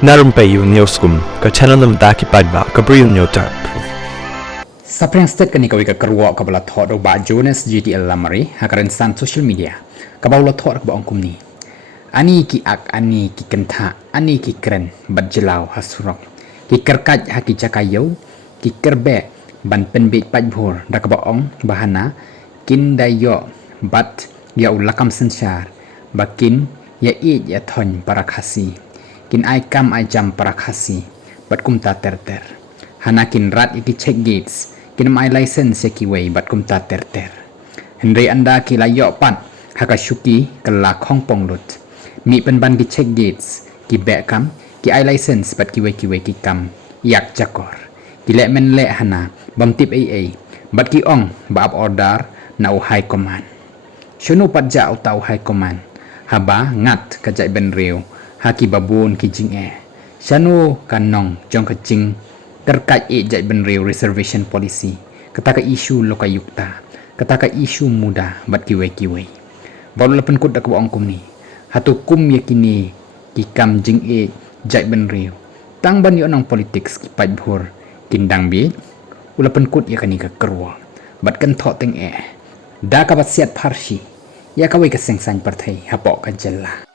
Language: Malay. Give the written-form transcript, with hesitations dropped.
Narumpayu Newskum, ka channel nam daki padba, ka brill newtar. Saprang state kani kawi ka kerwa ka bala thot ba Jonas GTL lamari hakaran san social media ka bawla thot ka ongkum ni ani ki ak ani ki kentha ani ki kren badjelaw hasurok ki kerkaj haki cakayo ki kerbe ban penbe pajbur da ka ong bahana kin dayo bat ya ulakam sensar bakin ya i ya thon parakhasi kin ai kam ai jam parakhasi bat kumta terter hanakin rat iki check gates kin mai license ki way bat kumta terter henry anda ki layo pan hakashuki kala khong pong lut mi pen ban ki check gates ki be kam ki ai license bat ki way ki kam yak jakor ki le men le hana bam tip ai bat ki ong ba order na high command shunu pat ja utau high command haba ngat ka jai ben reu haki babun ki jing shanu kanong jong ka jing terkait jai ben reu reservation policy kata ka isu lokayukta kata ka isu muda bat kiwe baru lapan kut dak ong kum ni hatu kum yakini ki kam jing jai ben reu tang ban yo nang politics ki paj bhur kindang bi ulapan kut yakani ka kerwa bat kan tho teng da ka bat siat pharsi ya ka wei ka seng san parthai hapok ka jella